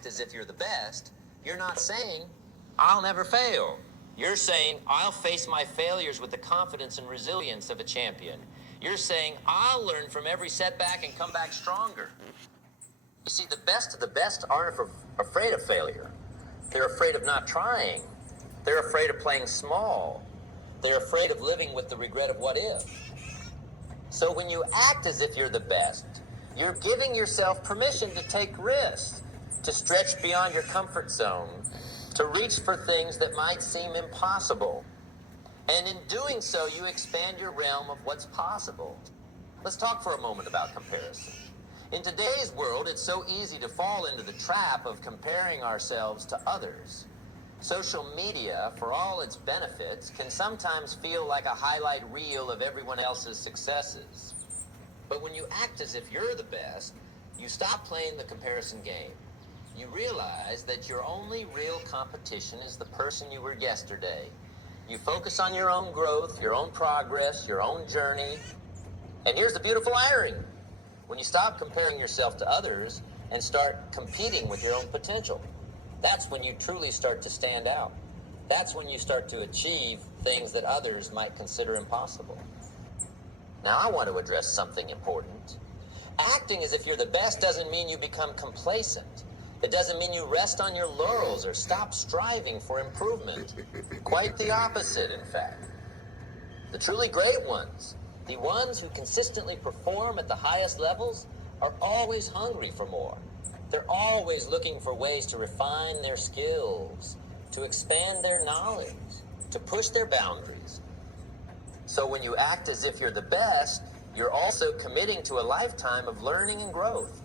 act as if you're the best, you're not saying, I'll never fail. You're saying, I'll face my failures with the confidence and resilience of a champion. You're saying, I'll learn from every setback and come back stronger. You see, the best of the best aren't afraid of failure. They're afraid of not trying. They're afraid of playing small. They're afraid of living with the regret of what if. So when you act as if you're the best, you're giving yourself permission to take risks, to stretch beyond your comfort zone, to reach for things that might seem impossible. And in doing so, you expand your realm of what's possible. Let's talk for a moment about comparison. In today's world, it's so easy to fall into the trap of comparing ourselves to others. Social media, for all its benefits, can sometimes feel like a highlight reel of everyone else's successes. But when you act as if you're the best, you stop playing the comparison game. You realize that your only real competition is the person you were yesterday. You focus on your own growth, your own progress, your own journey. And here's the beautiful irony. When you stop comparing yourself to others and start competing with your own potential, that's when you truly start to stand out. That's when you start to achieve things that others might consider impossible. Now, I want to address something important. Acting as if you're the best doesn't mean you become complacent. It doesn't mean you rest on your laurels or stop striving for improvement. Quite the opposite, in fact. The truly great ones, the ones who consistently perform at the highest levels, are always hungry for more. They're always looking for ways to refine their skills, to expand their knowledge, to push their boundaries. So when you act as if you're the best, you're also committing to a lifetime of learning and growth.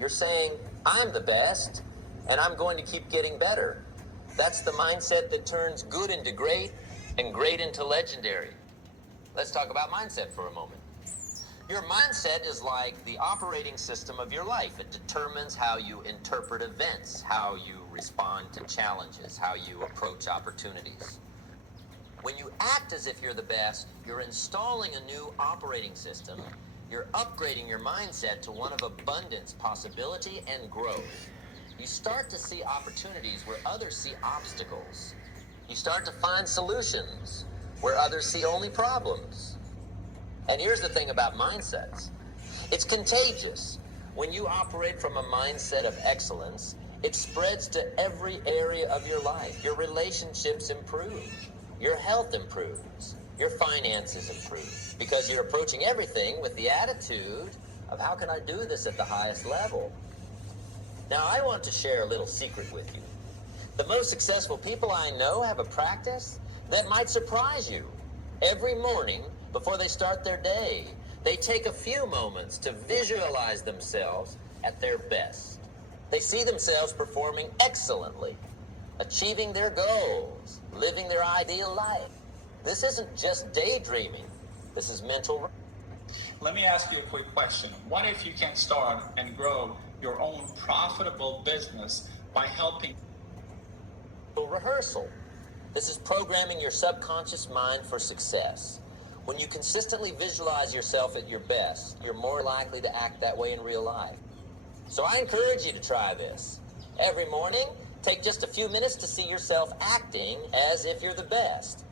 You're saying, I'm the best, and I'm going to keep getting better. That's the mindset that turns good into great and great into legendary. Let's talk about mindset for a moment. Your mindset is like the operating system of your life. It determines how you interpret events, how you respond to challenges, how you approach opportunities. When you act as if you're the best, you're installing a new operating system. You're upgrading your mindset to one of abundance, possibility, and growth. You start to see opportunities where others see obstacles. You start to find solutions where others see only problems. And here's the thing about mindsets. It's contagious. When you operate from a mindset of excellence, it spreads to every area of your life. Your relationships improve. Your health improves. Your finances improve. Because you're approaching everything with the attitude of how can I do this at the highest level? Now, I want to share a little secret with you. The most successful people I know have a practice that might surprise you. Every morning, before they start their day, they take a few moments to visualize themselves at their best. They see themselves performing excellently, achieving their goals, living their ideal life. This isn't just daydreaming. This is mental. Let me ask you a quick question. What if you can start and grow your own profitable business by helping? Rehearsal. This is programming your subconscious mind for success. When you consistently visualize yourself at your best, you're more likely to act that way in real life. So I encourage you to try this. Every morning, take just a few minutes to see yourself acting as if you're the best.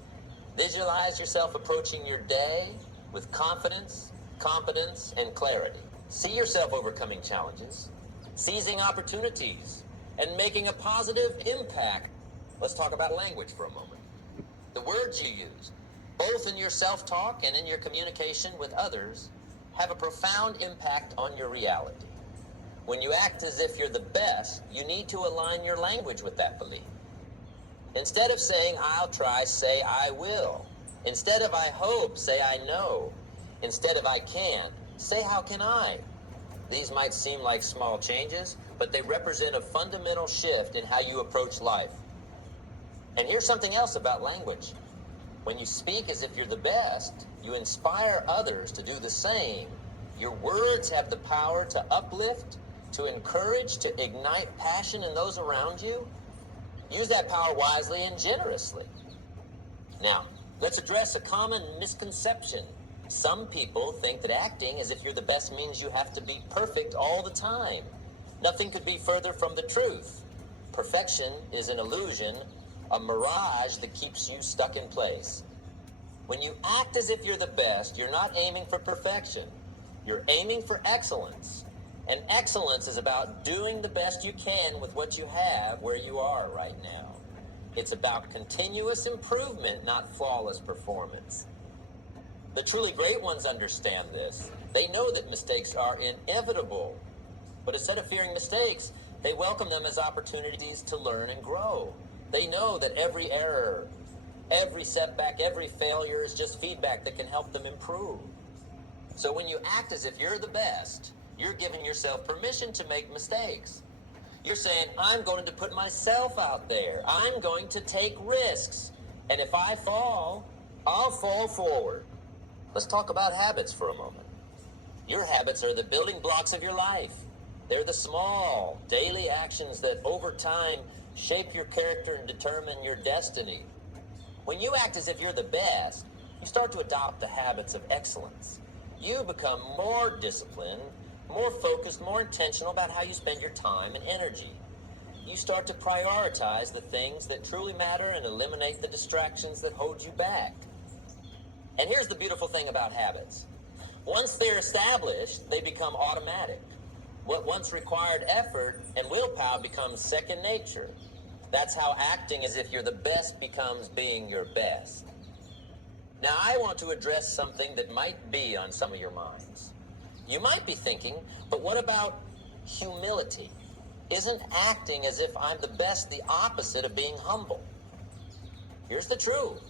Visualize yourself approaching your day with confidence, competence, and clarity. See yourself overcoming challenges, seizing opportunities, and making a positive impact. Let's talk about language for a moment. The words you use, both in your self-talk and in your communication with others, have a profound impact on your reality. When you act as if you're the best, you need to align your language with that belief. Instead of saying, I'll try, say, I will. Instead of I hope, say, I know. Instead of I can, say, how can I? These might seem like small changes, but they represent a fundamental shift in how you approach life. And here's something else about language. When you speak as if you're the best, you inspire others to do the same. Your words have the power to uplift, to encourage, to ignite passion in those around you. Use that power wisely and generously. Now, let's address a common misconception. Some people think that acting as if you're the best means you have to be perfect all the time. Nothing could be further from the truth. Perfection is an illusion, a mirage that keeps you stuck in place. When you act as if you're the best, you're not aiming for perfection. You're aiming for excellence. And excellence is about doing the best you can with what you have where you are right now. It's about continuous improvement, not flawless performance. The truly great ones understand this. They know that mistakes are inevitable. But instead of fearing mistakes, they welcome them as opportunities to learn and grow. They know that every error, every setback, every failure is just feedback that can help them improve. So when you act as if you're the best, you're giving yourself permission to make mistakes. You're saying, I'm going to put myself out there. I'm going to take risks. And if I fall, I'll fall forward. Let's talk about habits for a moment. Your habits are the building blocks of your life. They're the small, daily actions that over time shape your character and determine your destiny. When you act as if you're the best, you start to adopt the habits of excellence. You become more disciplined, more focused, more intentional about how you spend your time and energy. You start to prioritize the things that truly matter and eliminate the distractions that hold you back. And here's the beautiful thing about habits. Once they're established, they become automatic. What once required effort and willpower becomes second nature. That's how acting as if you're the best becomes being your best. Now, I want to address something that might be on some of your minds. You might be thinking, but what about humility? Isn't acting as if I'm the best the opposite of being humble? Here's the truth.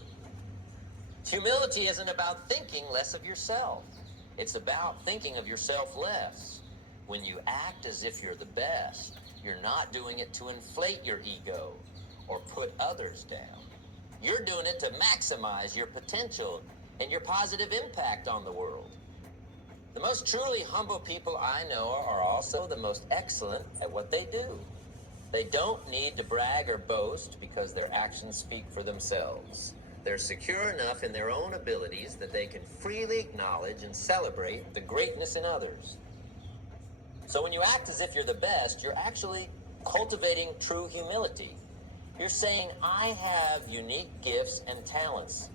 Humility isn't about thinking less of yourself. It's about thinking of yourself less. When you act as if you're the best, you're not doing it to inflate your ego or put others down. You're doing it to maximize your potential and your positive impact on the world. The most truly humble people I know are also the most excellent at what they do. They don't need to brag or boast because their actions speak for themselves. They're secure enough in their own abilities that they can freely acknowledge and celebrate the greatness in others. So when you act as if you're the best, you're actually cultivating true humility. You're saying, I have unique gifts and talents,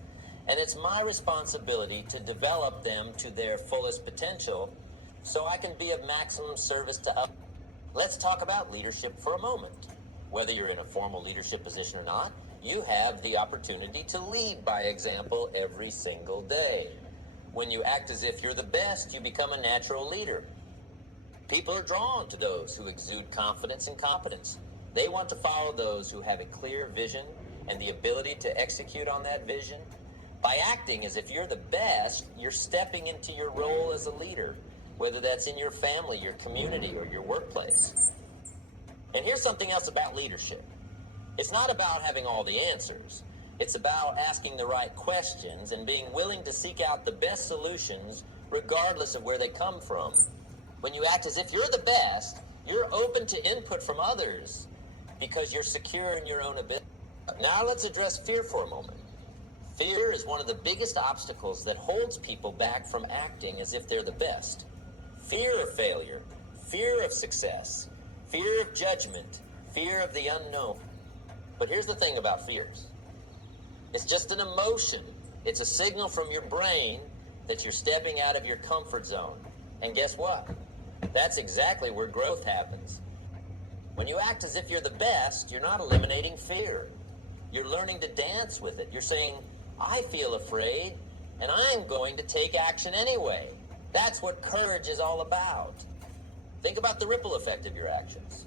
and it's my responsibility to develop them to their fullest potential so I can be of maximum service to others. Let's talk about leadership for a moment. Whether you're in a formal leadership position or not, you have the opportunity to lead by example every single day. When you act as if you're the best, you become a natural leader. People are drawn to those who exude confidence and competence. They want to follow those who have a clear vision and the ability to execute on that vision. By acting as if you're the best, you're stepping into your role as a leader, whether that's in your family, your community, or your workplace. And here's something else about leadership. It's not about having all the answers. It's about asking the right questions and being willing to seek out the best solutions regardless of where they come from. When you act as if you're the best, you're open to input from others because you're secure in your own ability. Now let's address fear for a moment. Fear is one of the biggest obstacles that holds people back from acting as if they're the best. Fear of failure, fear of success, fear of judgment, fear of the unknown. But here's the thing about fears. It's just an emotion. It's a signal from your brain that you're stepping out of your comfort zone. And guess what? That's exactly where growth happens. When you act as if you're the best, you're not eliminating fear. You're learning to dance with it. You're saying, I feel afraid, and I'm going to take action anyway. That's what courage is all about. Think about the ripple effect of your actions.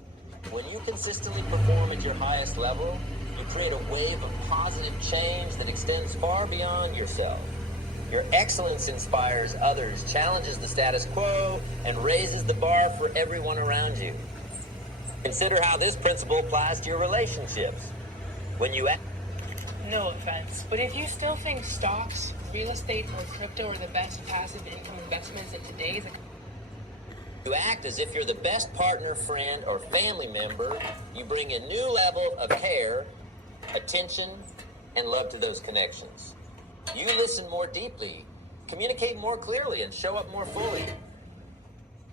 When you consistently perform at your highest level, you create a wave of positive change that extends far beyond yourself. Your excellence inspires others, challenges the status quo, and raises the bar for everyone around you. Consider how this principle applies to your relationships. When you act... No offense, but if you still think stocks, real estate, or crypto are the best passive income investments in today's economy, You act as if you're the best partner, friend, or family member. You bring a new level of care, attention, and love to those connections. You listen more deeply, communicate more clearly, and show up more fully.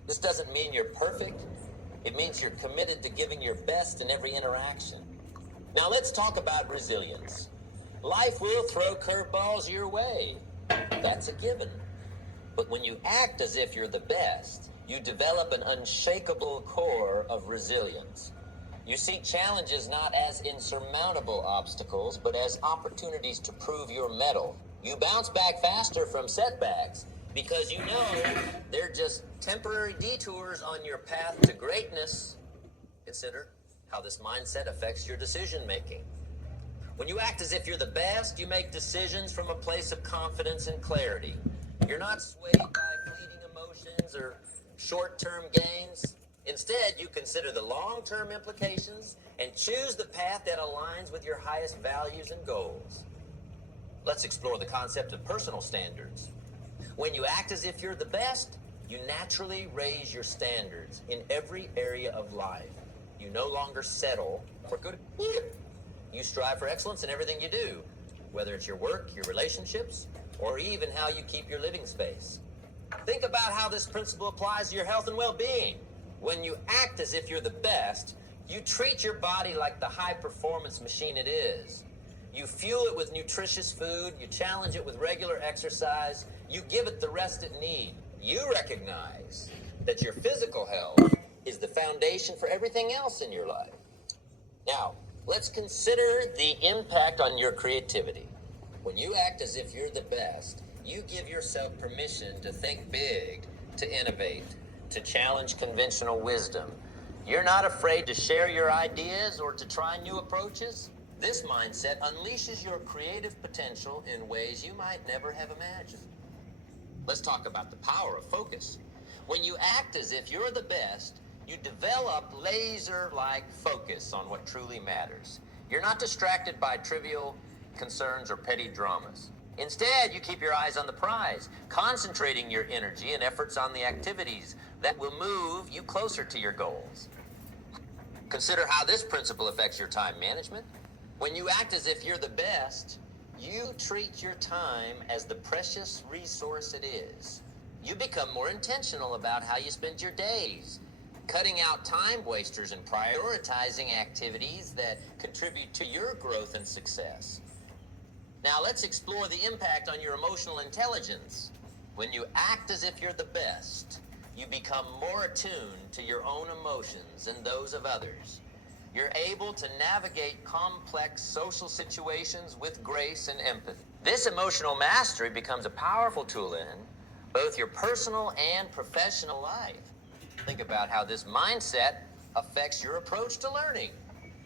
This doesn't mean you're perfect. It means you're committed to giving your best in every interaction. Now let's talk about resilience. Life will throw curveballs your way. That's a given. But when you act as if you're the best, you develop an unshakable core of resilience. You see challenges not as insurmountable obstacles, but as opportunities to prove your mettle. You bounce back faster from setbacks because you know they're just temporary detours on your path to greatness. Consider how this mindset affects your decision making. When you act as if you're the best, you make decisions from a place of confidence and clarity. You're not swayed by fleeting emotions or short-term gains. Instead, you consider the long-term implications and choose the path that aligns with your highest values and goals. Let's explore the concept of personal standards. When you act as if you're the best, you naturally raise your standards in every area of life. You no longer settle for good. You strive for excellence in everything you do, whether it's your work, your relationships, or even how you keep your living space. Think about how this principle applies to your health and well-being. When you act as if you're the best, you treat your body like the high-performance machine it is. You fuel it with nutritious food, you challenge it with regular exercise, you give it the rest it needs. You recognize that your physical health is the foundation for everything else in your life. Now, let's consider the impact on your creativity. When you act as if you're the best, you give yourself permission to think big, to innovate, to challenge conventional wisdom. You're not afraid to share your ideas or to try new approaches. This mindset unleashes your creative potential in ways you might never have imagined. Let's talk about the power of focus. When you act as if you're the best, you develop laser-like focus on what truly matters. You're not distracted by trivial concerns or petty dramas. Instead, you keep your eyes on the prize, concentrating your energy and efforts on the activities that will move you closer to your goals. Consider how this principle affects your time management. When you act as if you're the best, you treat your time as the precious resource it is. You become more intentional about how you spend your days, cutting out time wasters and prioritizing activities that contribute to your growth and success. Now let's explore the impact on your emotional intelligence. When you act as if you're the best, you become more attuned to your own emotions and those of others. You're able to navigate complex social situations with grace and empathy. This emotional mastery becomes a powerful tool in both your personal and professional life. Think about how this mindset affects your approach to learning.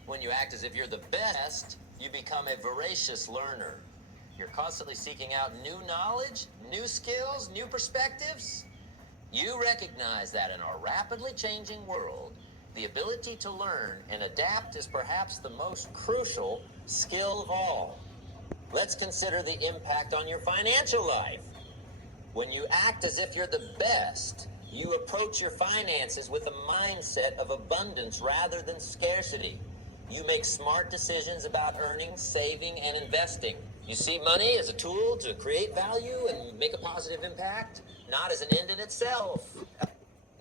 When you act as if you're the best, you become a voracious learner. You're constantly seeking out new knowledge, new skills, new perspectives. You recognize that in our rapidly changing world, the ability to learn and adapt is perhaps the most crucial skill of all. Let's consider the impact on your financial life. When you act as if you're the best, you approach your finances with a mindset of abundance rather than scarcity. You make smart decisions about earning, saving, and investing. You see money as a tool to create value and make a positive impact, not as an end in itself.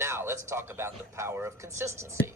Now, let's talk about the power of consistency.